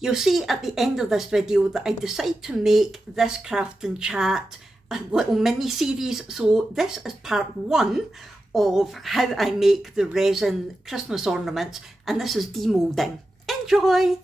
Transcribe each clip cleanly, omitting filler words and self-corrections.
You'll see at the end of this video that I decide to make this craft and chat a little mini series. So this is part 1 of how I make the resin Christmas ornaments, and this is demoulding. Enjoy!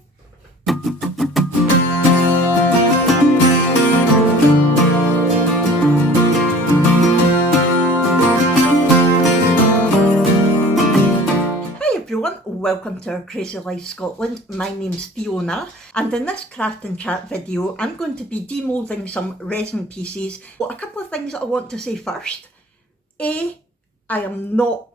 Welcome to our Crazy Life Scotland. My name's Fiona, and in this craft and chat video I'm going to be demoulding some resin pieces. Well, a couple of things that I want to say first. I am not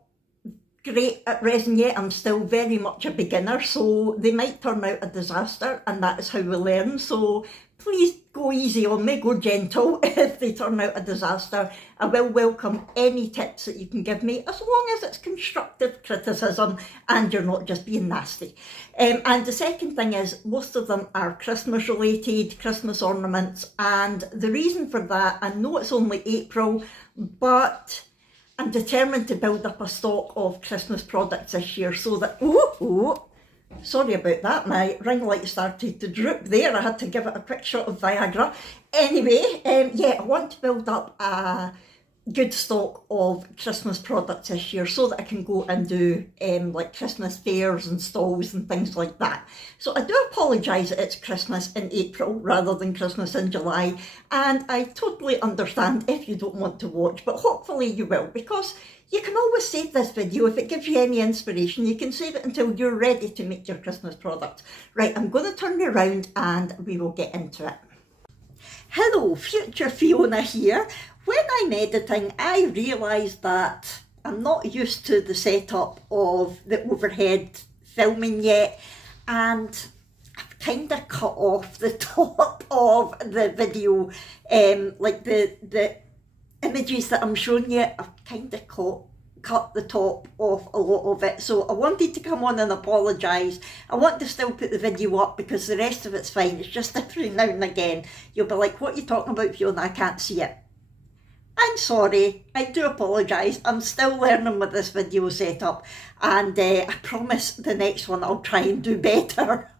great at resin yet. I'm still very much a beginner, so they might turn out a disaster, and that is how we learn. So please go easy on me, go gentle if they turn out a disaster. I will welcome any tips that you can give me, as long as it's constructive criticism and you're not just being nasty. And the second thing is, most of them are Christmas related, Christmas ornaments, and the reason for that, I know it's only April, but I'm determined to build up a stock of Christmas products this year so that, sorry about that, my ring light started to droop there. I had to give it a quick shot of Viagra. Anyway, yeah, I want to build up a good stock of Christmas products this year so that I can go and do like Christmas fairs and stalls and things like that. So I do apologise that it's Christmas in April rather than Christmas in July, and I totally understand if you don't want to watch, but hopefully you will, because you can always save this video. If it gives you any inspiration, you can save it until you're ready to make your Christmas product. Right, I'm going to turn you around and we will get into it. Hello, future Fiona here. When I'm editing, I realised that I'm not used to the setup of the overhead filming yet, and I've kind of cut off the top of the video, like the images that I'm showing you. I've kind of cut the top off a lot of it, so I wanted to come on and apologise. I want to still put the video up because the rest of it's fine. It's just every now and again you'll be like, what are you talking about, Fiona? I can't see it. I'm sorry, I do apologise. I'm still learning with this video setup, and I promise the next one I'll try and do better.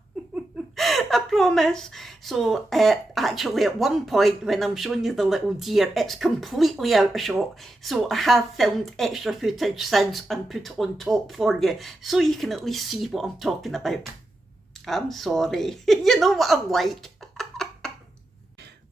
I promise. So actually at one point when I'm showing you the little deer, it's completely out of shot, so I have filmed extra footage since and put it on top for you so you can at least see what I'm talking about. I'm sorry. You know what I'm like.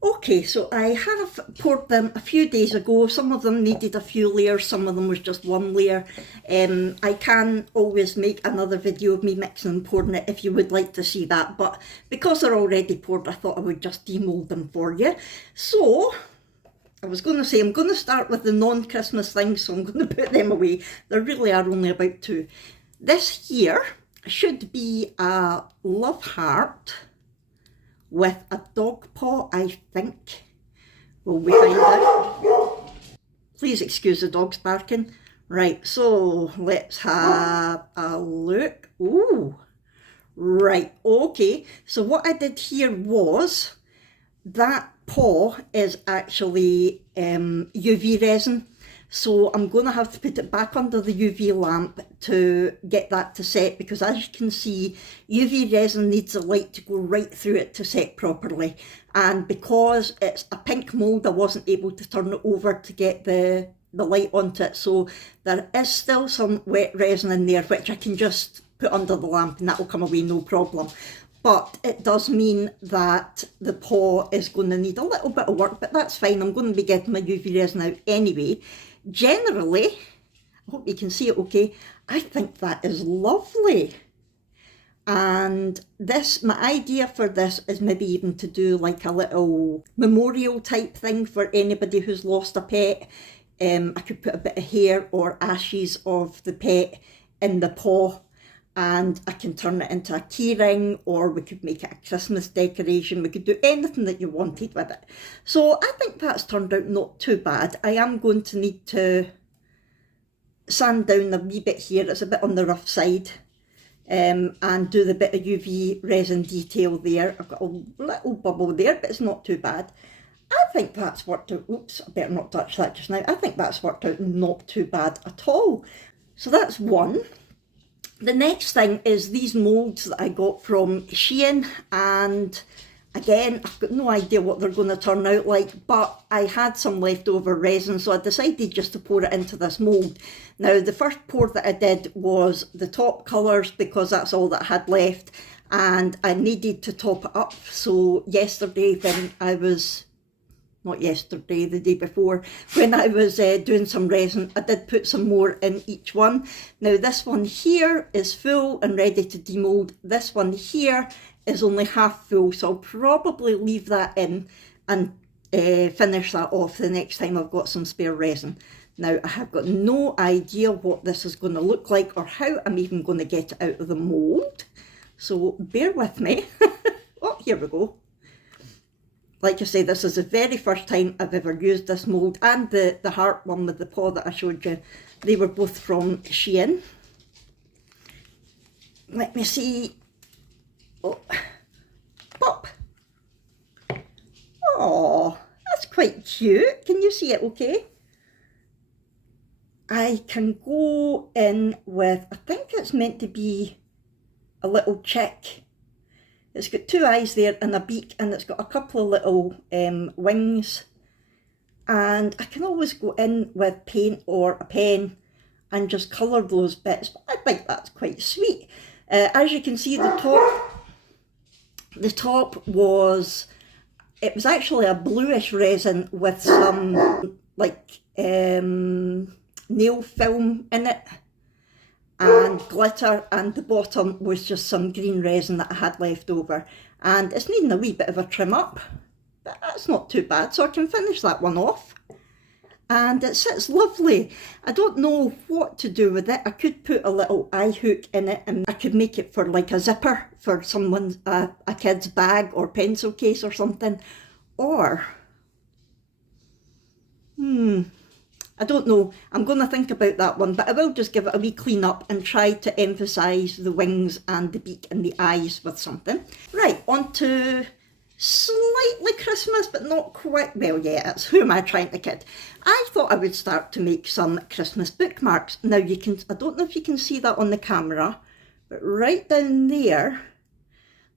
Okay, so I have poured them a few days ago. Some of them needed a few layers, some of them was just one layer. I can always make another video of me mixing and pouring it if you would like to see that, but because they're already poured, I thought I would just demold them for you. So I was going to say I'm going to start with the non-Christmas things, so I'm going to put them away. There really are only about 2. This here should be a love heart with a dog paw, I think. Will we find out? Please excuse the dogs barking. Right, so let's have a look. Ooh, right, okay. So what I did here was, that paw is actually UV resin. So I'm going to have to put it back under the UV lamp to get that to set, because as you can see, UV resin needs the light to go right through it to set properly. And because it's a pink mould, I wasn't able to turn it over to get the light onto it. So there is still some wet resin in there, which I can just put under the lamp and that will come away no problem. But it does mean that the paw is going to need a little bit of work, but that's fine. I'm going to be getting my UV resin out anyway. Generally, I hope you can see it okay, I think that is lovely. And this, my idea for this is maybe even to do like a little memorial type thing for anybody who's lost a pet. I could put a bit of hair or ashes of the pet in the paw, and I can turn it into a key ring, or we could make it a Christmas decoration. We could do anything that you wanted with it. So I think that's turned out not too bad. I am going to need to sand down a wee bit here. It's a bit on the rough side. And do the bit of UV resin detail there. I've got a little bubble there, but it's not too bad. I think that's worked out. Oops, I better not touch that just now. I think that's worked out not too bad at all. So that's one. The next thing is these moulds that I got from Shein, and again, I've got no idea what they're going to turn out like, but I had some leftover resin, so I decided just to pour it into this mould. Now, the first pour that I did was the top colours because that's all that I had left, and I needed to top it up. So yesterday, when I was, not yesterday, the day before, when I was doing some resin, I did put some more in each one. Now, this one here is full and ready to demould. This one here is only half full, so I'll probably leave that in and finish that off the next time I've got some spare resin. Now, I have got no idea what this is going to look like or how I'm even going to get it out of the mould, so bear with me. Oh, here we go. Like I say, this is the very first time I've ever used this mould, and the heart one with the paw that I showed you, they were both from Shein. Let me see. Oh, pop. Oh, that's quite cute. Can you see it okay? I can go in with, I think it's meant to be a little chick. It's got two eyes there and a beak, and it's got a couple of little wings. And I can always go in with paint or a pen and just colour those bits. But I think that's quite sweet. As you can see, the top was, it was actually a bluish resin with some like nail film in it and glitter, and the bottom was just some green resin that I had left over, and it's needing a wee bit of a trim up, but that's not too bad, so I can finish that one off. And it sits lovely. I don't know what to do with it. I could put a little eye hook in it, and I could make it for like a zipper for someone's a kid's bag or pencil case or something, or I don't know. I'm going to think about that one, but I will just give it a wee clean up and try to emphasise the wings and the beak and the eyes with something. Right, on to slightly Christmas, but not quite. Well, yeah, it's who am I trying to kid? I thought I would start to make some Christmas bookmarks. Now you can, I don't know if you can see that on the camera, but right down there,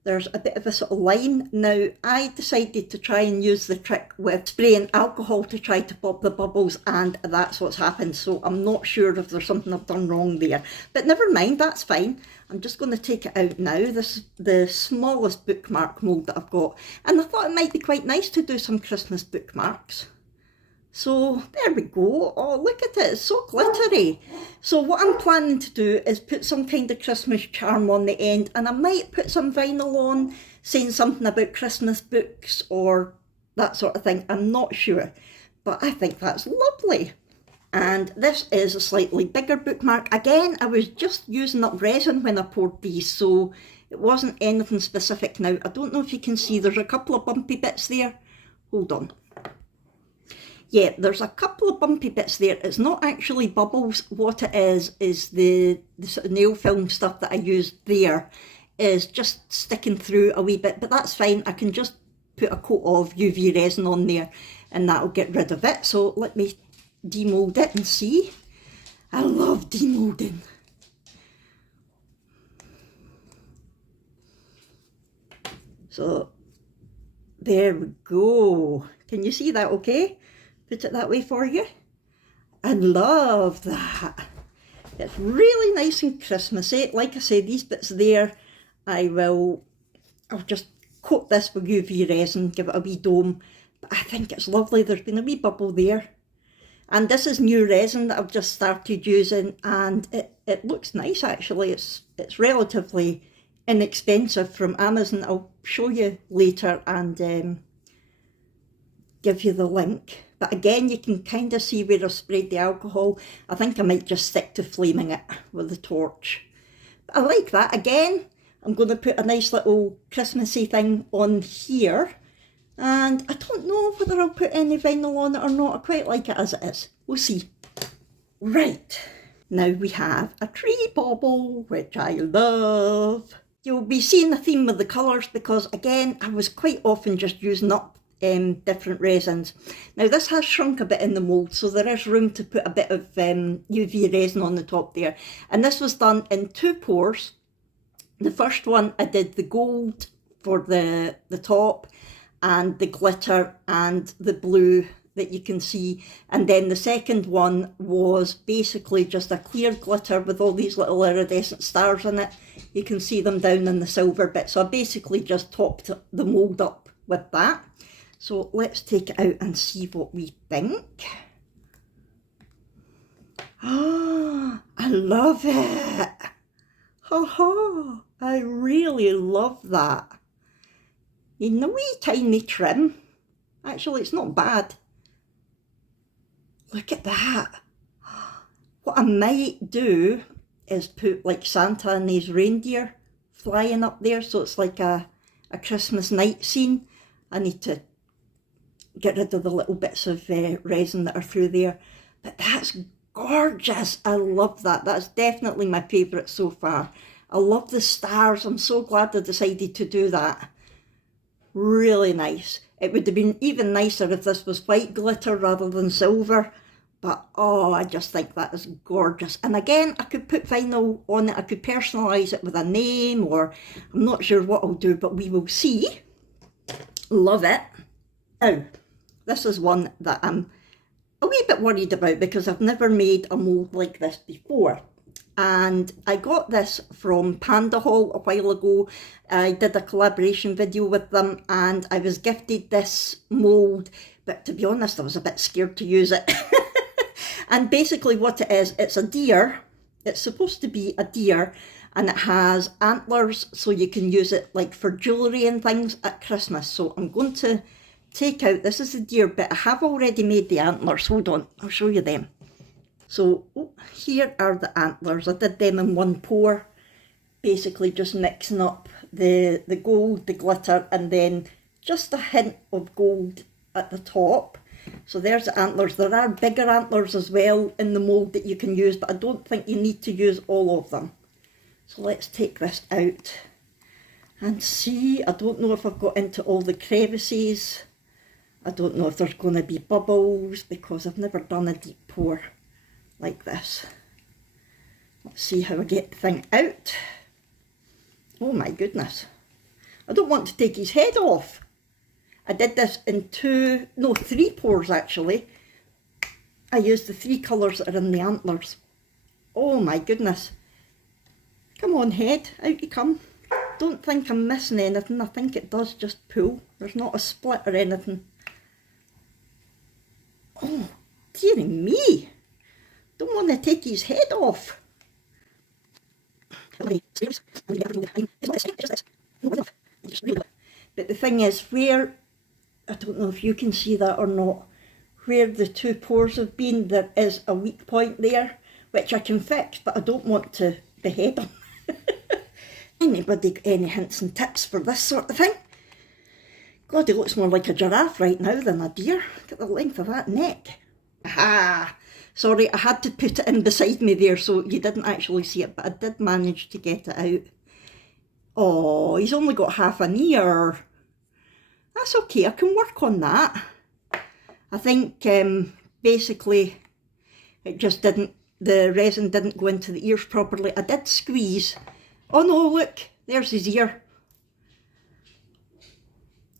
there's a bit of a sort of line. Now, I decided to try and use the trick with spraying alcohol to try to pop the bubbles, and that's what's happened. So I'm not sure if there's something I've done wrong there. But never mind, that's fine. I'm just going to take it out now. This is the smallest bookmark mould that I've got. And I thought it might be quite nice to do some Christmas bookmarks. So there we go. Oh, look at it, it's so glittery. So what I'm planning to do is put some kind of Christmas charm on the end, and I might put some vinyl on saying something about Christmas books or that sort of thing. I'm not sure, but I think that's lovely. And this is a slightly bigger bookmark. Again, I was just using up resin when I poured these, so it wasn't anything specific. Now, I don't know if you can see, there's a couple of bumpy bits there. Hold on. Yeah, there's a couple of bumpy bits there. It's not actually bubbles. What it is the sort of nail film stuff that I used there is just sticking through a wee bit, but that's fine. I can just put a coat of UV resin on there and that'll get rid of it. So let me demould it and see. I love demoulding. So there we go. Can you see that okay? Put it that way for you. I love that. It's really nice and Christmassy. Like I say, these bits there, I'll just coat this with UV resin, give it a wee dome. But I think it's lovely. There's been a wee bubble there. And this is new resin that I've just started using, and it looks nice actually. It's relatively inexpensive from Amazon. I'll show you later and give you the link. But again, you can kind of see where I've sprayed the alcohol. I think I might just stick to flaming it with the torch. But I like that. Again, I'm going to put a nice little Christmassy thing on here. And I don't know whether I'll put any vinyl on it or not. I quite like it as it is. We'll see. Right. Now we have a tree bauble, which I love. You'll be seeing the theme with the colours because, again, I was quite often just using up different resins. Now this has shrunk a bit in the mould, so there is room to put a bit of UV resin on the top there. And this was done in 2 pours. The first one I did the gold for the top and the glitter and the blue that you can see, and then the second one was basically just a clear glitter with all these little iridescent stars in it. You can see them down in the silver bit, so I basically just topped the mould up with that. So let's take it out and see what we think. Ah, I love it. Ha ha, I really love that. In the wee tiny trim, actually it's not bad. Look at that. What I might do is put like Santa and these reindeer flying up there, so it's like a Christmas night scene. I need to get rid of the little bits of resin that are through there. But that's gorgeous. I love that. That's definitely my favourite so far. I love the stars. I'm so glad I decided to do that. Really nice. It would have been even nicer if this was white glitter rather than silver. But oh, I just think that is gorgeous. And again, I could put vinyl on it. I could personalise it with a name, or I'm not sure what I'll do, but we will see. Love it. Now, this is one that I'm a wee bit worried about because I've never made a mould like this before. And I got this from Panda Haul a while ago. I did a collaboration video with them and I was gifted this mould, but to be honest, I was a bit scared to use it. And basically what it is, it's a deer. It's supposed to be a deer and it has antlers, so you can use it like for jewellery and things at Christmas. So I'm going to take out, this is the deer bit. I have already made the antlers. Hold on, I'll show you them. So here are the antlers. I did them in 1 pour, basically just mixing up the gold, the glitter, and then just a hint of gold at the top. So there's the antlers. There are bigger antlers as well in the mould that you can use, but I don't think you need to use all of them. So let's take this out and see. I don't know if I've got into all the crevices. I don't know if there's going to be bubbles because I've never done a deep pour like this. Let's see how I get the thing out. Oh my goodness. I don't want to take his head off. I did this in 3 pours actually. I used the 3 colours that are in the antlers. Oh my goodness. Come on head, out you come. Don't think I'm missing anything. I think it does just pull. There's not a split or anything. Oh, dearie me. Don't want to take his head off. But the thing is, where, I don't know if you can see that or not, where the 2 pours have been, there is a weak point there, which I can fix, but I don't want to behead him. Anybody got any hints and tips for this sort of thing? God, he looks more like a giraffe right now than a deer. Look at the length of that neck. Aha! Sorry, I had to put it in beside me there so you didn't actually see it, but I did manage to get it out. Oh, he's only got half an ear. That's okay, I can work on that. I think basically it just didn't, the resin didn't go into the ears properly. I did squeeze. Oh no, look, there's his ear.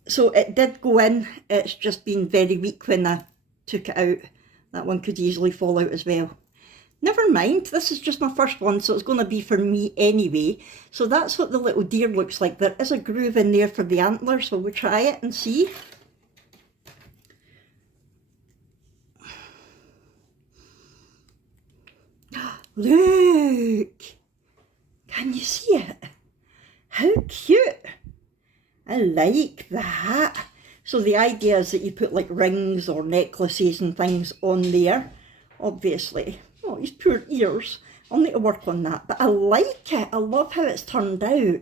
So it did go in, it's just been very weak when I took it out. That one could easily fall out as well. Never mind, this is just my first one, so it's going to be for me anyway. So that's what the little deer looks like. There is a groove in there for the antlers, so we'll try it and see. Look! Can you see it? How cute! I like that. So the idea is that you put like rings or necklaces and things on there, obviously. Oh, his poor ears. I'll need to work on that, but I like it. I love how it's turned out.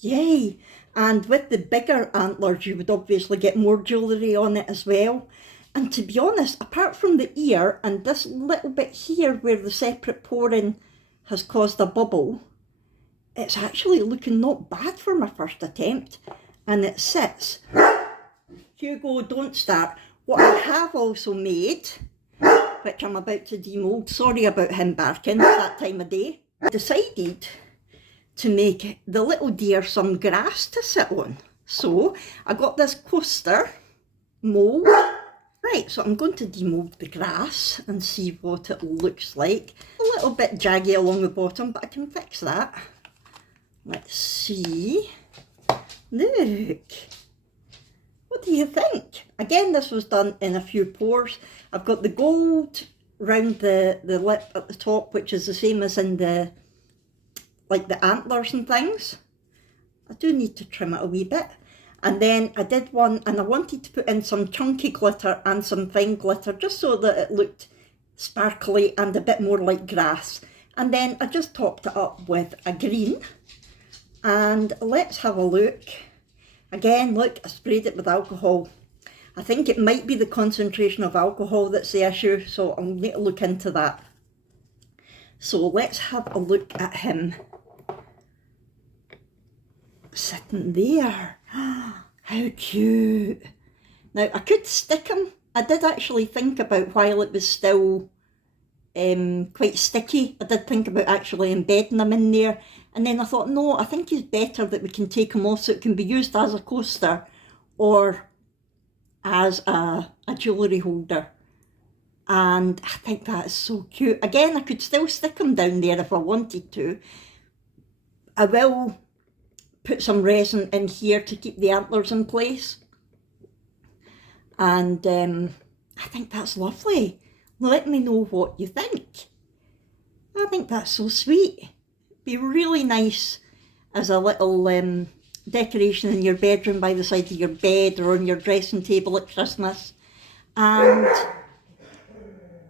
Yay. And with the bigger antlers, you would obviously get more jewellery on it as well. And to be honest, apart from the ear and this little bit here where the separate pouring has caused a bubble, it's actually looking not bad for my first attempt. And it sits Hugo, don't start. What I have also made, which I'm about to demold, sorry about him barking, it's that time of day, I decided to make the little deer some grass to sit on. So I got this coaster mould. Right, so I'm going to demold the grass and see what it looks like. A little bit jaggy along the bottom, but I can fix that. Let's see. Look. What do you think? Again, this was done in a few pours. I've got the gold round the lip at the top, which is the same as in the, like the antlers and things. I do need to trim it a wee bit. And then I did one, and I wanted to put in some chunky glitter and some fine glitter, just so that it looked sparkly and a bit more like grass. And then I just topped it up with a green. And let's have a look. Again, look, I sprayed it with alcohol. I think it might be the concentration of alcohol that's the issue, so I'll need to look into that. So let's have a look at him. Sitting there. How cute. Now, I could stick him. I did actually think about, while it was still quite sticky, I did think about actually embedding him in there. And then I thought, no, I think it's better that we can take him off so it can be used as a coaster or as a jewellery holder. And I think that is so cute. Again, I could still stick him down there if I wanted to. I will put some resin in here to keep the antlers in place. And I think that's lovely. Let me know what you think. I think that's so sweet. Be really nice as a little decoration in your bedroom by the side of your bed or on your dressing table at Christmas. And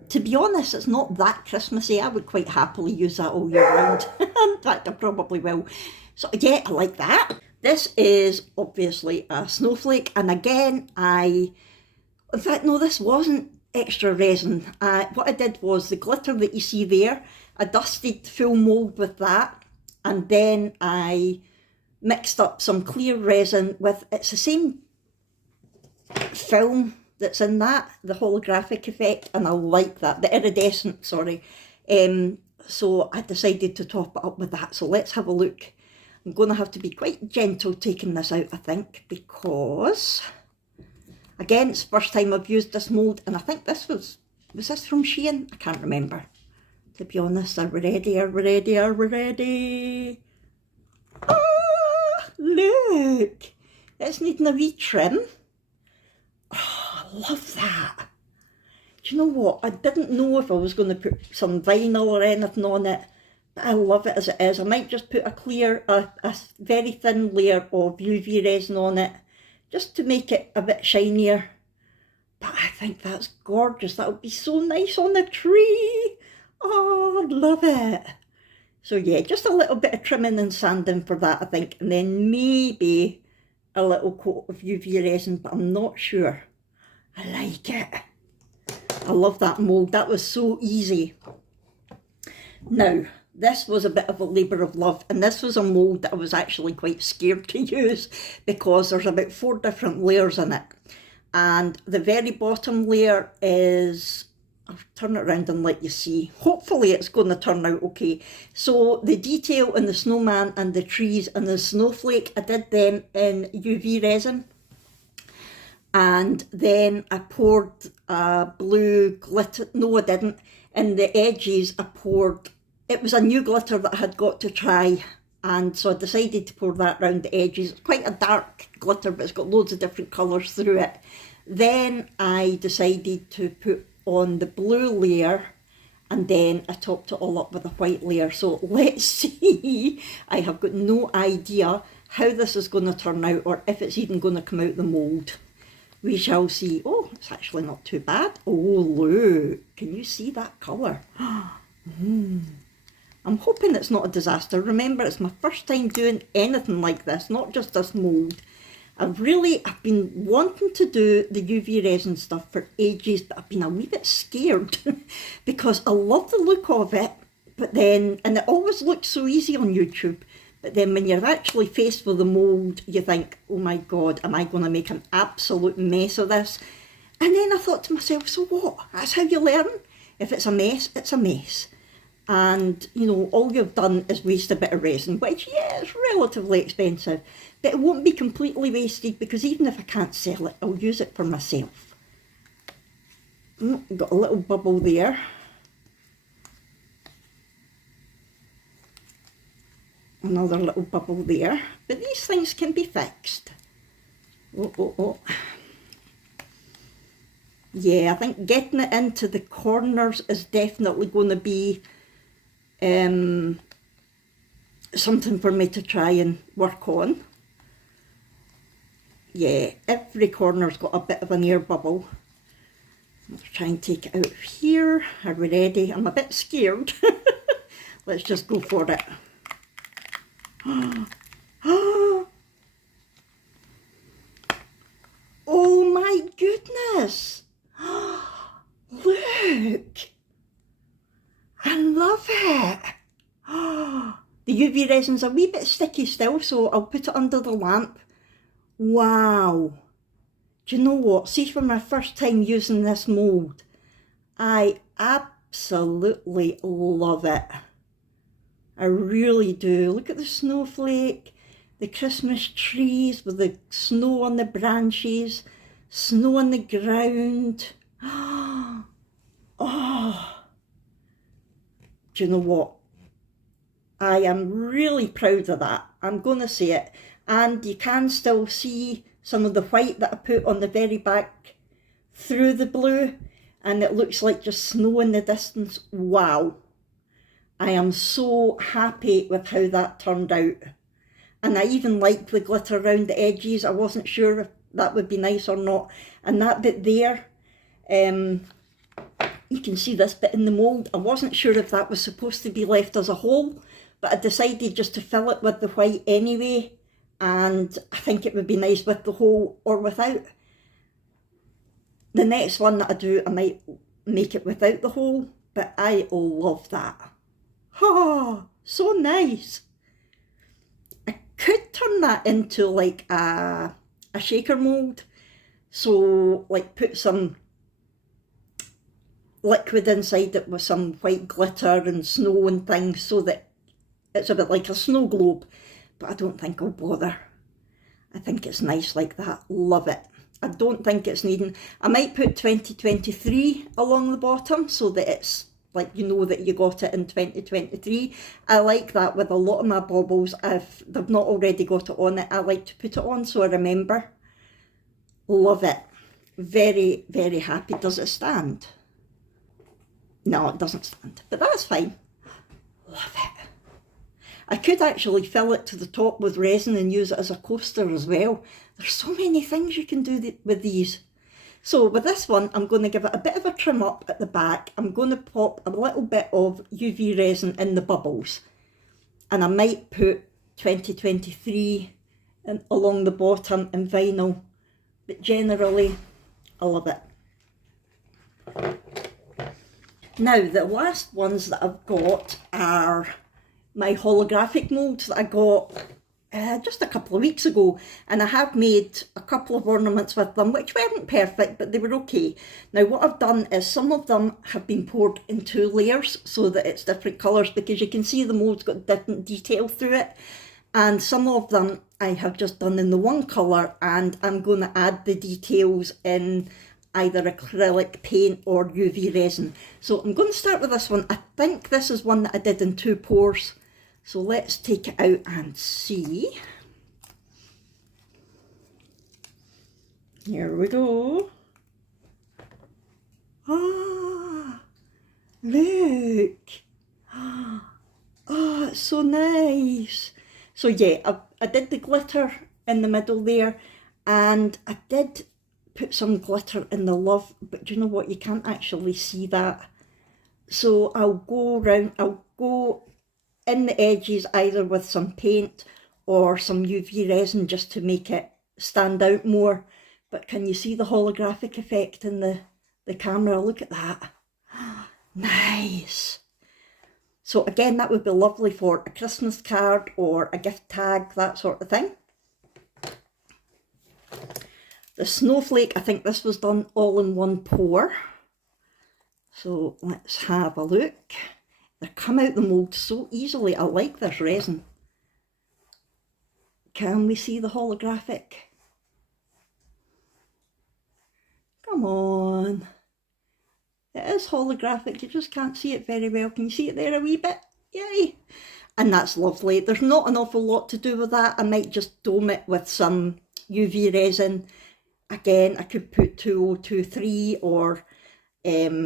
to be honest, it's not that Christmassy. I would quite happily use that all year round. In fact, I probably will. So yeah, I like that. This is obviously a snowflake, and again, in fact, no, this wasn't extra resin. What I did was the glitter that you see there, I dusted full mould with that, and then I mixed up some clear resin with, it's the same film that's in that, the holographic effect, and I like that, the iridescent, sorry. So I decided to top it up with that, so let's have a look. I'm going to have to be quite gentle taking this out, I think, because, again, it's the first time I've used this mould, and I think this was this from Shein? I can't remember. To be honest, are we ready? Are we ready? Are we ready? Ah, look! It's needing a wee trim. Oh, I love that. Do you know what? I didn't know if I was going to put some vinyl or anything on it. But I love it as it is. I might just put a very thin layer of UV resin on it, just to make it a bit shinier. But I think that's gorgeous. That would be so nice on the tree. Oh, I'd love it. So yeah, just a little bit of trimming and sanding for that, I think. And then maybe a little coat of UV resin, but I'm not sure. I like it. I love that mould. That was so easy. Now, this was a bit of a labour of love, and this was a mould that I was actually quite scared to use because there's about 4 different layers in it. And the very bottom layer is, I'll turn it around and let you see. Hopefully it's going to turn out okay. So the detail in the snowman and the trees and the snowflake, I did them in UV resin. And then I poured blue glitter, no I didn't, in the edges I poured, it was a new glitter that I had got to try, and so I decided to pour that around the edges. It's quite a dark glitter, but it's got loads of different colours through it. Then I decided to put on the blue layer, and then I topped it all up with a white layer. So let's see. I have got no idea how this is going to turn out, or if it's even going to come out the mould. We shall see. Oh, it's actually not too bad. Oh, look. Can you see that colour? I'm hoping it's not a disaster. Remember, it's my first time doing anything like this, not just this mould. I've been wanting to do the UV resin stuff for ages, but I've been a wee bit scared because I love the look of it, but then, and it always looks so easy on YouTube, But then when you're actually faced with the mould, you think, oh my God, am I going to make an absolute mess of this? And then I thought to myself, so what? That's how you learn. If it's a mess, it's a mess. And, you know, all you've done is waste a bit of resin, which, yeah, it's relatively expensive. But it won't be completely wasted, because even if I can't sell it, I'll use it for myself. Got a little bubble there. Another little bubble there. But these things can be fixed. Oh. Yeah, I think getting it into the corners is definitely going to be something for me to try and work on. Yeah, every corner's got a bit of an air bubble. Let's try and take it out of here. Are we ready? I'm a bit scared. Let's just go for it. Oh my goodness! Look! I love it! The UV resin's a wee bit sticky still, so I'll put it under the lamp. Wow! Do you know what? See, for my first time using this mould, I absolutely love it. I really do. Look at the snowflake, the Christmas trees with the snow on the branches, snow on the ground. Oh, do you know what? I am really proud of that. I'm going to say it. And you can still see some of the white that I put on the very back through the blue, and it looks like just snow in the distance. Wow. I am so happy with how that turned out. And I even liked the glitter around the edges. I wasn't sure if that would be nice or not. And that bit there, you can see this bit in the mould. I wasn't sure if that was supposed to be left as a hole, but I decided just to fill it with the white anyway. And I think it would be nice with the hole or without. The next one that I do, I might make it without the hole, but I love that. Oh, so nice. I could turn that into like a shaker mould. So like put some liquid inside it with some white glitter and snow and things, so that it's a bit like a snow globe. But I don't think I'll bother. I think it's nice like that. Love it. I don't think it's needing. I might put 2023 along the bottom so that it's like, you know, that you got it in 2023. I like that with a lot of my baubles. If they've not already got it on it, I like to put it on so I remember. Love it. Very, very happy. Does it stand? No, it doesn't stand, but that's fine. Love it. I could actually fill it to the top with resin and use it as a coaster as well. There's so many things you can do with these. So with this one, I'm going to give it a bit of a trim up at the back. I'm going to pop a little bit of UV resin in the bubbles. And I might put 2023 along the bottom in vinyl. But generally, I love it. Now, the last ones that I've got are my holographic moulds that I got just a couple of weeks ago, and I have made a couple of ornaments with them which weren't perfect, but they were okay. Now what I've done is some of them have been poured in 2 layers so that it's different colours, because you can see the mould's got different detail through it, and some of them I have just done in the one colour, and I'm going to add the details in either acrylic paint or UV resin. So I'm going to start with this one. I think this is one that I did in 2 pours. So let's take it out and see. Here we go. Ah, look. Oh, it's so nice. So yeah, I did the glitter in the middle there, and I did put some glitter in the love, but do you know what? You can't actually see that. So I'll go in the edges either with some paint or some UV resin just to make it stand out more. But can you see the holographic effect in the camera? Look at that. Nice. So again, that would be lovely for a Christmas card or a gift tag, that sort of thing. The snowflake, I think this was done all in one pour. So let's have a look. They come out the mould so easily. I like this resin. Can we see the holographic? Come on. It is holographic, you just can't see it very well. Can you see it there a wee bit? Yay! And that's lovely. There's not an awful lot to do with that. I might just dome it with some UV resin. Again, I could put 2023 or I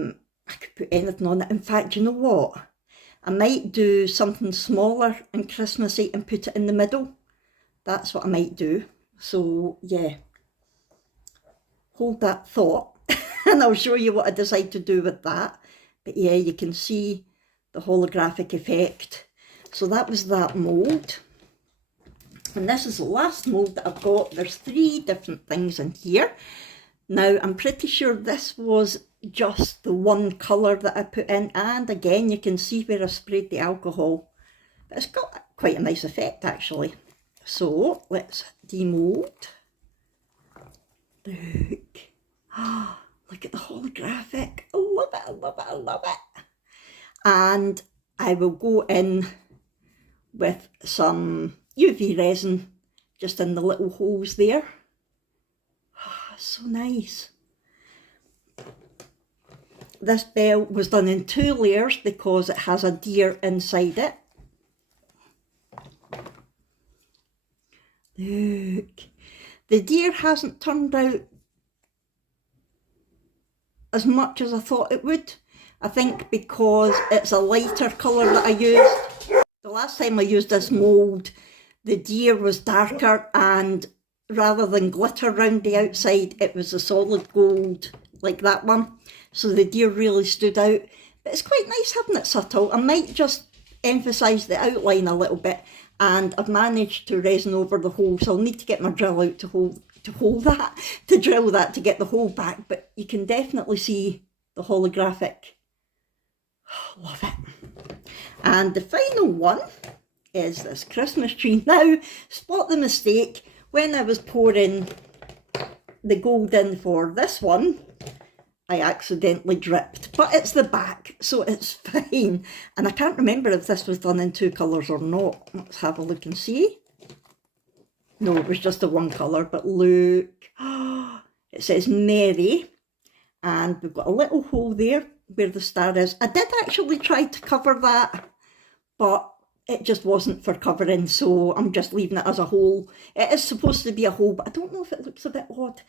could put anything on it. In fact, you know what? I might do something smaller and Christmassy and put it in the middle. That's what I might do. So yeah, hold that thought and I'll show you what I decide to do with that. But yeah, you can see the holographic effect. So that was that mould. And this is the last mould that I've got. There's 3 different things in here. Now, I'm pretty sure this was just the one colour that I put in. And again, you can see where I sprayed the alcohol. But it's got quite a nice effect, actually. So, let's demould. Look. Oh, look at the holographic. I love it, I love it, I love it. And I will go in with some UV resin just in the little holes there. Oh, so nice. This bell was done in 2 layers because it has a deer inside it. Look, the deer hasn't turned out as much as I thought it would. I think because it's a lighter colour that I used. The last time I used this mould, the deer was darker and rather than glitter around the outside, it was a solid gold like that one. So the deer really stood out. But it's quite nice having it subtle. I might just emphasise the outline a little bit. And I've managed to resin over the hole, so I'll need to get my drill out to drill that to get the hole back. But you can definitely see the holographic. Oh, love it. And the final one is this Christmas tree. Now, spot the mistake. When I was pouring the gold in for this one, I accidentally dripped, but it's the back, so it's fine. And I can't remember if this was done in 2 colours or not. Let's have a look and see. No, it was just the one colour, but look. It says Mary, and we've got a little hole there where the star is. I did actually try to cover that, but it just wasn't for covering, so I'm just leaving it as a hole. It is supposed to be a hole, but I don't know if it looks a bit odd.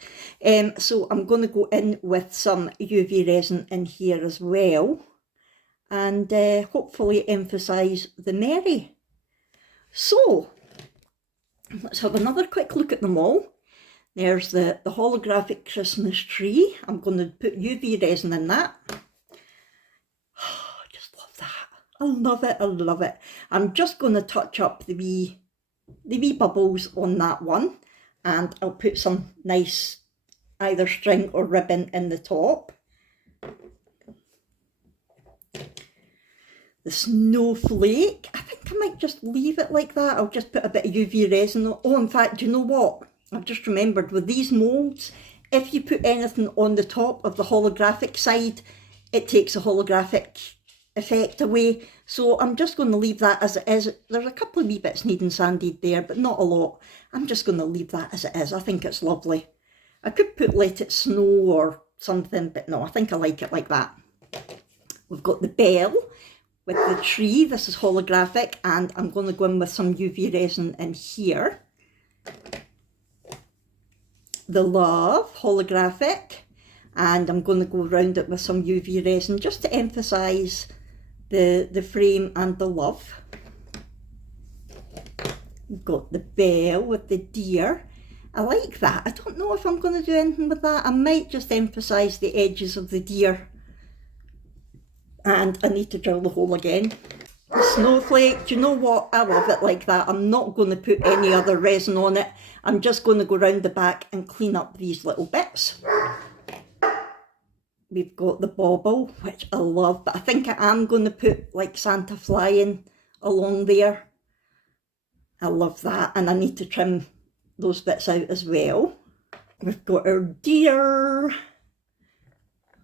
So I'm going to go in with some UV resin in here as well, and hopefully emphasise the Mary. So, let's have another quick look at them all. There's the holographic Christmas tree. I'm going to put UV resin in that. I love it, I love it. I'm just going to touch up the wee bubbles on that one, and I'll put some nice either string or ribbon in the top. The snowflake, I think I might just leave it like that. I'll just put a bit of UV resin on. Oh, in fact, do you know what? I've just remembered with these moulds, if you put anything on the top of the holographic side, it takes a holographic effect away. So I'm just going to leave that as it is. There's a couple of wee bits needing sanded there, but not a lot. I'm just going to leave that as it is. I think it's lovely. I could put Let It Snow or something, but no, I think I like it like that. We've got the bell with the tree. This is holographic, and I'm going to go in with some UV resin in here. The love, holographic, and I'm going to go around it with some UV resin just to emphasise the frame and the love. We've got the bell with the deer. I like that. I don't know if I'm going to do anything with that. I might just emphasise the edges of the deer. And I need to drill the hole again. The snowflake, do you know what? I love it like that. I'm not going to put any other resin on it. I'm just going to go round the back and clean up these little bits. we've got the bauble, which I love, but I think I am going to put like Santa flying along there. I love that, and I need to trim those bits out as well. We've got our deer,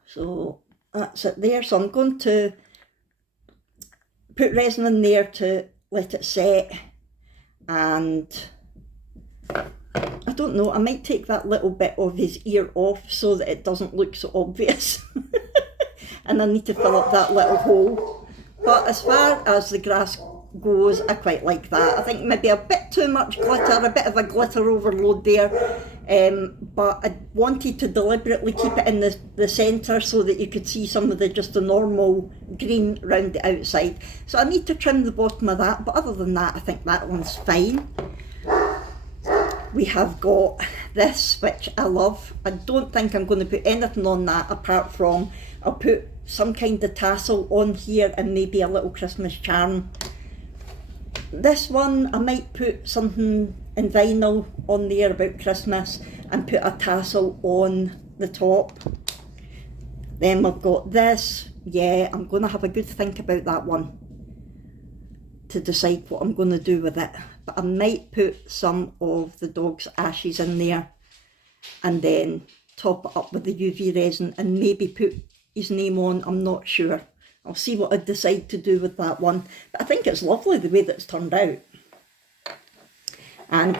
so that's it there. So I'm going to put resin in there to let it set, and I don't know, I might take that little bit of his ear off so that it doesn't look so obvious. And I need to fill up that little hole. But as far as the grass goes, I quite like that. I think maybe a bit too much glitter, a bit of a glitter overload there. But I wanted to deliberately keep it in the centre so that you could see some of the normal green round the outside. So I need to trim the bottom of that, but other than that, I think that one's fine. We have got this, which I love. I don't think I'm going to put anything on that apart from I'll put some kind of tassel on here and maybe a little Christmas charm. This one I might put something in vinyl on there about Christmas and put a tassel on the top. Then we've got this. Yeah, I'm going to have a good think about that one to decide what I'm going to do with it. But I might put some of the dog's ashes in there and then top it up with the UV resin and maybe put his name on. I'm not sure. I'll see what I decide to do with that one. But I think it's lovely the way that it's turned out. And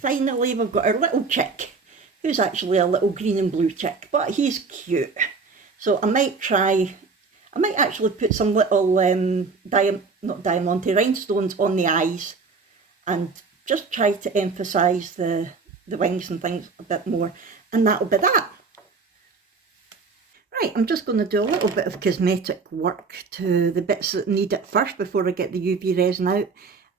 finally we've got our little chick, who's actually a little green and blue chick, but he's cute. So I might actually put some little not diamante, rhinestones on the eyes and just try to emphasise the wings and things a bit more, and that'll be that. Right, I'm just going to do a little bit of cosmetic work to the bits that need it first before I get the UV resin out.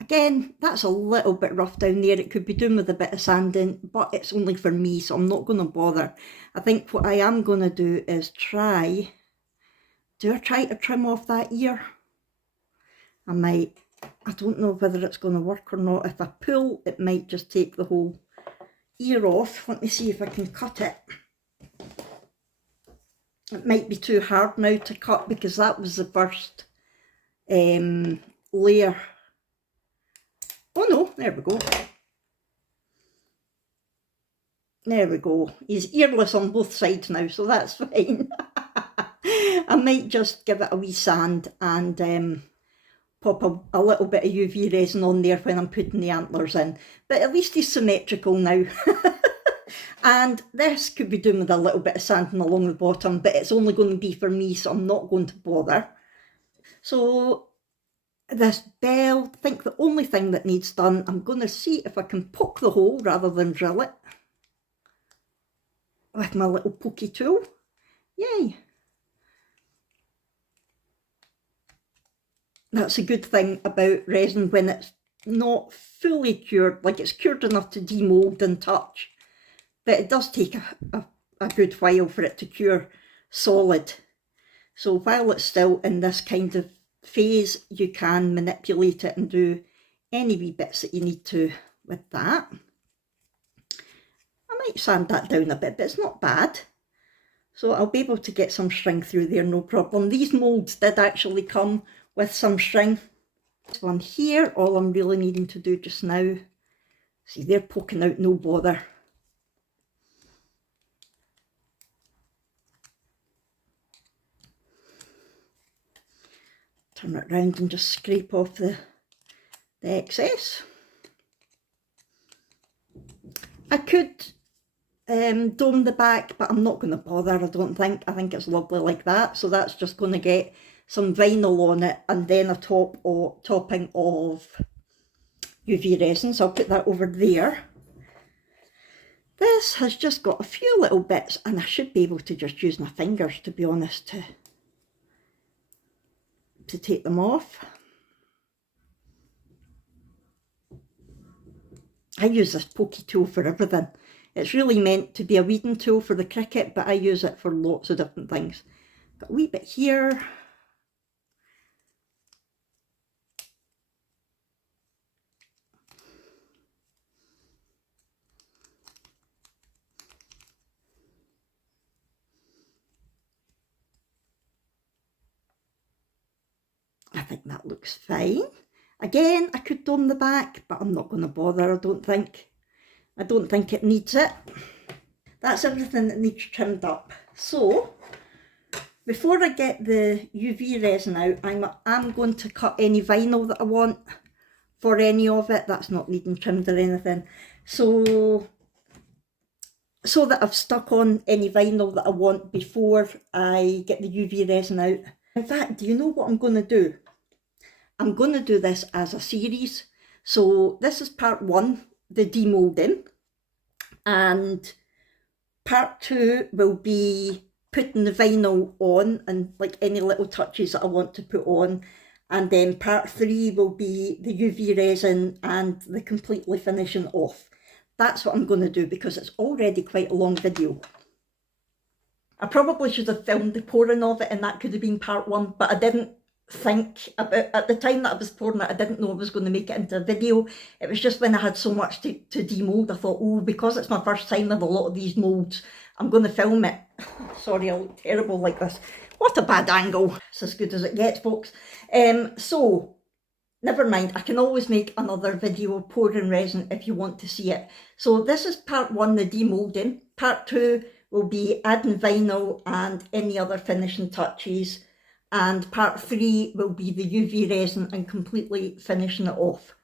Again, that's a little bit rough down there. It could be done with a bit of sanding, but it's only for me, so I'm not going to bother. I think what I am going to do is try to trim off that ear? I don't know whether it's going to work or not. If I pull, it might just take the whole ear off. Let me see if I can cut it. It might be too hard now to cut because that was the first layer. Oh no, there we go. There we go. He's earless on both sides now, so that's fine. I might just give it a wee sand and pop a little bit of UV resin on there when I'm putting the antlers in. But at least he's symmetrical now. And this could be done with a little bit of sanding along the bottom, but it's only going to be for me, so I'm not going to bother. So this bell, I think the only thing that needs done, I'm going to see if I can poke the hole rather than drill it with my little pokey tool. Yay! That's a good thing about resin when it's not fully cured, like it's cured enough to demould and touch, but it does take a good while for it to cure solid. So while it's still in this kind of phase, you can manipulate it and do any wee bits that you need to with that. I might sand that down a bit, but it's not bad. So I'll be able to get some string through there, no problem. These moulds did actually come with some string. This one here, all I'm really needing to do just now, see they're poking out, no bother. Turn it round and just scrape off the excess. I could dome the back, but I'm not going to bother, I don't think. I think it's lovely like that. So that's just going to get some vinyl on it and then a topping of UV resin. So I'll put that over there. This has just got a few little bits and I should be able to just use my fingers, to be honest, to take them off. I use this pokey tool for everything. It's really meant to be a weeding tool for the cricket, but I use it for lots of different things. Got a wee bit here. think that looks fine. Again, I could do on the back, but I'm not going to bother, I don't think. I don't think it needs it. That's everything that needs trimmed up. So, before I get the UV resin out, I'm going to cut any vinyl that I want for any of it. That's not needing trimmed or anything. So that I've stuck on any vinyl that I want before I get the UV resin out. In fact, do you know what I'm going to do? I'm going to do this as a series. So this is part 1, the demoulding, and part 2 will be putting the vinyl on and like any little touches that I want to put on, and then part 3 will be the UV resin and the completely finishing off. That's what I'm going to do because it's already quite a long video. I probably should have filmed the pouring of it and that could have been part 1, but I didn't think about, at the time that I was pouring it, I didn't know I was going to make it into a video. It was just when I had so much to demould, I thought, oh, because it's my first time with a lot of these moulds, I'm going to film it. Sorry, I look terrible like this. What a bad angle. It's as good as it gets, folks. So, never mind, I can always make another video of pouring resin if you want to see it. So this is part 1, the demoulding. Part 2 will be adding vinyl and any other finishing touches. And part 3 will be the UV resin and completely finishing it off.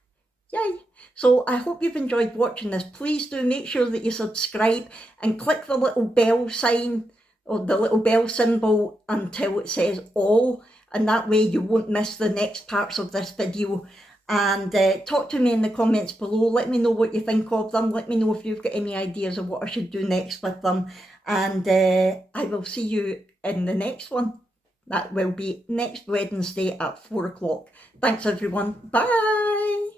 Yay! So I hope you've enjoyed watching this. Please do make sure that you subscribe and click the little bell sign or the little bell symbol until it says all, and that way you won't miss the next parts of this video. And talk to me in the comments below. Let me know what you think of them. Let me know if you've got any ideas of what I should do next with them. And I will see you in the next one. That will be next Wednesday at 4 o'clock. Thanks everyone. Bye.